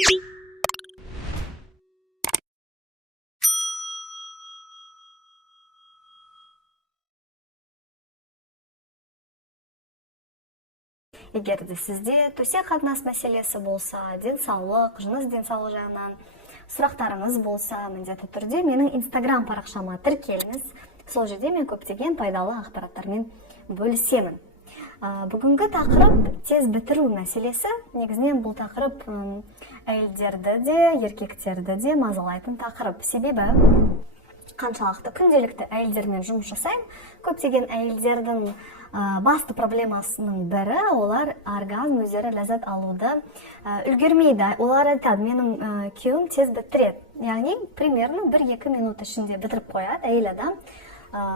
Егер де сізде төсек қатынас мәселесі болса, денсаулық, жыныс денсаулық жағынан сұрақтарыңыз болса, міндетті түрде менің Instagram парақшама тіркеліңіз. Сол жерде мен көптеген пайдалы ақпараттармен бөлісемін. Бүгінгі тақырып тез бітіру мәселесі. Негізінен бұл тақырып әйелдерді де, еркектерді де мазалайтын тақырып. Себебі қаншалықты күнделікті әйелдермен жұмыс жасаймын. Көптеген әйелдердің басты проблемасының бірі, олар оргазм, өздері ләззат алуды үлгермейді. Олар айтады, менің күйеуім тез бітіреді. Яғни, примерно 1-2 минут ішінде бітіріп қояды әйел адам.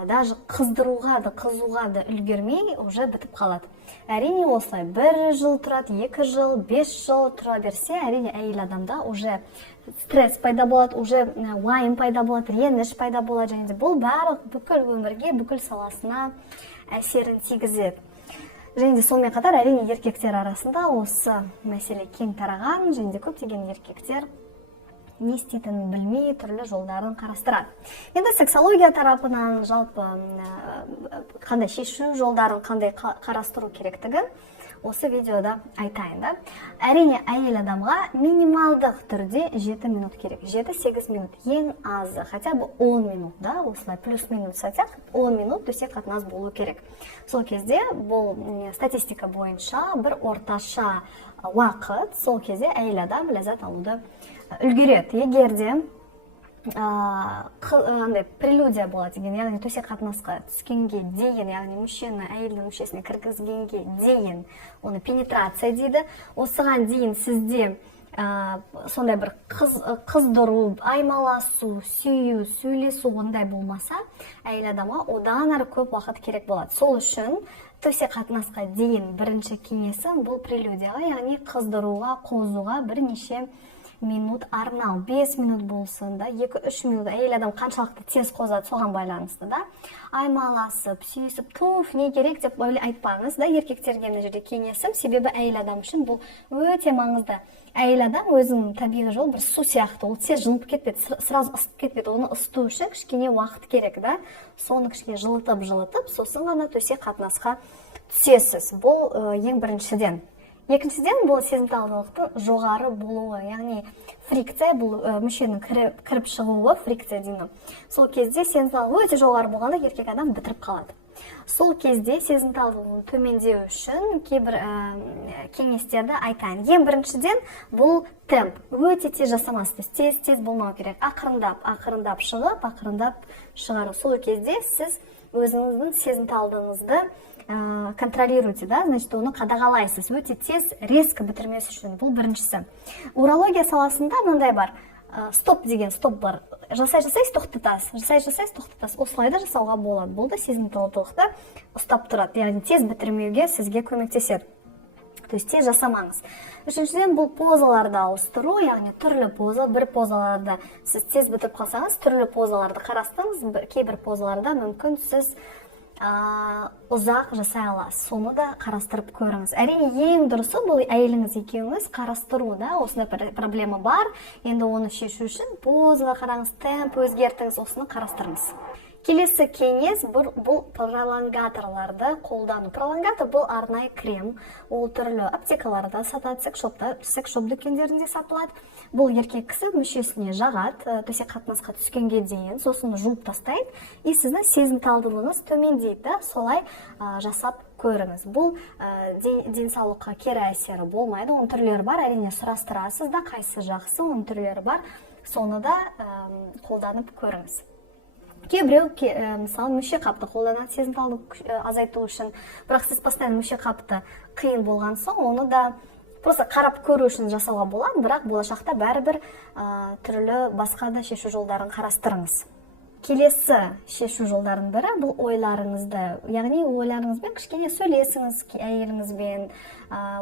Даже қыздыруға да, қызуға да үлгермей, уже бітіп қалады. Әрине осылай 1 жыл тұрады, 2 жыл, 5 жыл тұра берсе, әрине әйел адамда уже стресс пайда болады, уже уайым пайда болады, реніш пайда болады, және де бұл барлық бүкіл өмірге, бүкіл саласына әсерін тигізеді. Және де сонымен қатар әрине еркектер арасында осы мәселе кең тараған, және де көптеген еркектер не істейтінін білмей түрлі жолдарын қарастырады. Енді сексология тарапынан жалпы қандай шешу жолдарын қандай қарастыру керектігін осы видеода айтайын. Әрине әйел адамға минималдық түрде 7 минут керек. 7-8 минут ең азы, хотя бы 10 минут, да, осылай плюс минут сатсақ, 10 минут төсек қатынас болу керек. Сол кезде бұл статистика бойынша бір орташа уақыт, сол кезде әйел адам ләззат алуды үлгереді. Егер де прелюдия болады деген, яғни төсек қатынасқа түскенге дейін, яғни мүшені әйелдің мүшесіне кіргізгенге дейін, оны пенетрация дейді. Осыған дейін сізде сондай бір қыздыру, аймаласу, сүйу, сөйлесу ондай болмаса, әйел адамға одан әрі көп уақыт керек болады. Сол үшін төсек қатынасқа дейін бірінші кеңесім бұл прелюдияға, яғни қыздыруға, қозуға бірнеше минут арнау, 5 минут болсын да, 2-3 минут, әйел адам қаншалықты тез қозады соған байланысты да. Аймаласып, сүйісіп, туф, не керек деп айтпаңыз да, еркектерге мына жерде кеңесім, себебі әйел адам үшін бұл өте маңызды. Әйел адам өзінің табиғи жол бір су сияқты, ол тез жылып кетпеді, сразу ысып кетпеді, оны ысыту үшін кішкене уақыт керек да. Соны кішкене жылытып, сосын ғана төсек қатынасқа түсесіз. Бұл ең біріншіден. Екіншіден, бұл сезімталдылықтың жоғары болуы, яғни фрикция, бұл мүшенің кіріп шығуы, фрикция деймін. Сол кезде сезімталдығы өте жоғары болғанда еркек адам бітіріп қалады. Сол кезде сезімталдығын төмендеу үшін кейбір кеңестерді айтайын. Ең біріншіден, бұл темп. Өте тез жасамасыз, тез болмау керек. Ақырындап шығып, ақырындап шығару. Сол кезде сіз өзіңіздің сезімталдығыңызды контролируйте, да, значит, оны қадағалайсыз. Өте тез, резко бітірмес үшін. Бұл біріншісі. Урология саласында мынандай бар. Стоп деген стоп бар. Жасай-жасайсыз, тоқтатасыз. Осылайда жасауға болады. Бұл да сезімталдылықты ұстап тұрады. Яғни тез бітірмеуге сізге көмектеседі. То есть тез жасамаңыз. Үшіншіден, бұл позаларды ауыстыру, яғни түрлі поза, бір позаларды сіз тез бітіріп қалсаңыз, түрлі позаларды қарастыңыз, кейбір позаларда мүмкін сіз ұзақ жасай аласыз. Соны да қарастырып көріңіз. Әрине, ең дұрысы бұл әйеліңіз екеуіңіз қарастыру, да, осындай проблема бар. Енді оны шешу үшін позаға қараңыз, темп өзгертіңіз, осыны қарастырыңыз. Келесі кеңес бұл пролонгаторларды қолдану. Пролонгатор бұл арнайы крем. Ол түрлі аптекаларда сатады, секс-шоп дүкендерінде сатылады. Бұл еркек кісі мүшесіне жағады, төсек қатынасқа түскенге дейін, сосын жуып тастайды, и сіздің сезімталдылығыңыз төмендейді, солай жасап көріңіз. Бұл денсаулыққа кері әсері болмайды, оның түрлері бар, әрине сұрастырасыз да, қайсы жақсы, оның түрлері бар, соны да қолданып көріңіз. Кейбіреу, мысалы, мүше қапты қолданады сезімталдық азайту үшін, бірақ сіз постоянно мүше қапты қиын болған соң, оны да просто қарап көру үшін жасауға болады, бірақ болашақта бәрібір түрлі басқа да шешу жолдарын қарастырыңыз. Келесі шешу жолдардың бірі бұл ойларыңызды, яғни ойларыңызбен кішкене сөйлесіңіз әйеліңізбен,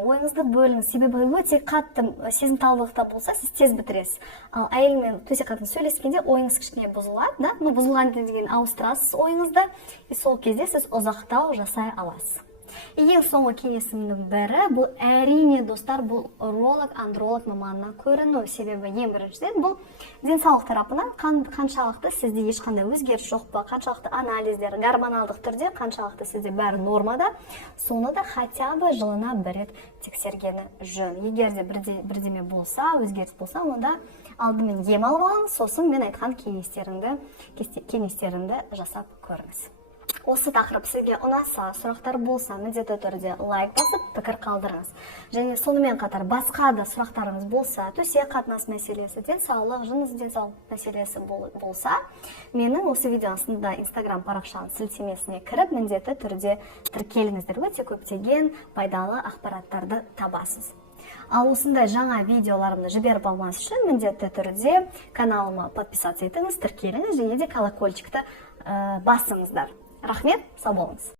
ойыңызды бөліңіз. Себебі өте қатты сезімталдылықта болса, сіз тез бітіресіз. Ал әйелмен төсек қатынас сөйлескенде ойыңыз кішкене бұзылады, да? Бұзылған деген ауыстырасыз ойыңызды, и сол кезде сіз ұзақтау жасай аласыз. Ең соңғы кеңесімнің бірі, бұл әрине достар, бұл уролог, андролог маманына көріну. Себебі ең біріншіден бұл денсаулық тарапынан қаншалықты сізде ешқандай өзгеріс жоқ па, қаншалықты анализдер, гормоналдық түрде қаншалықты сізде бәрі нормада, соны да хотя бы жылына бір рет тексергені жөн. Егер де бірдеме болса, өзгеріс болса, онда алдымен ем алып алыңыз, сосын мен айтқан кеңестерімді жасап көріңіз. Осы тақырып сізге ұнаса, сұрақтар болса, міндетті түрде лайк басып, пікір қалдырыңыз. Және сонымен қатар басқа да сұрақтарыңыз болса, төсек қатынас мәселесі, денсаулық, жыныс денсаулық мәселесі болса, менің осы видеосында Instagram парақшаның сілтемесіне кіріп, міндетті түрде тіркеліңіздер. Өте көптеген пайдалы ақпараттарды табасыз. Ал осындай жаңа видеоларымды жіберіп алмас үшін міндетті түрде каналыма подписаться етіңіз, тіркеліңіз және де колокольчикті басыңыздар. Рахмет, сау болыңыз.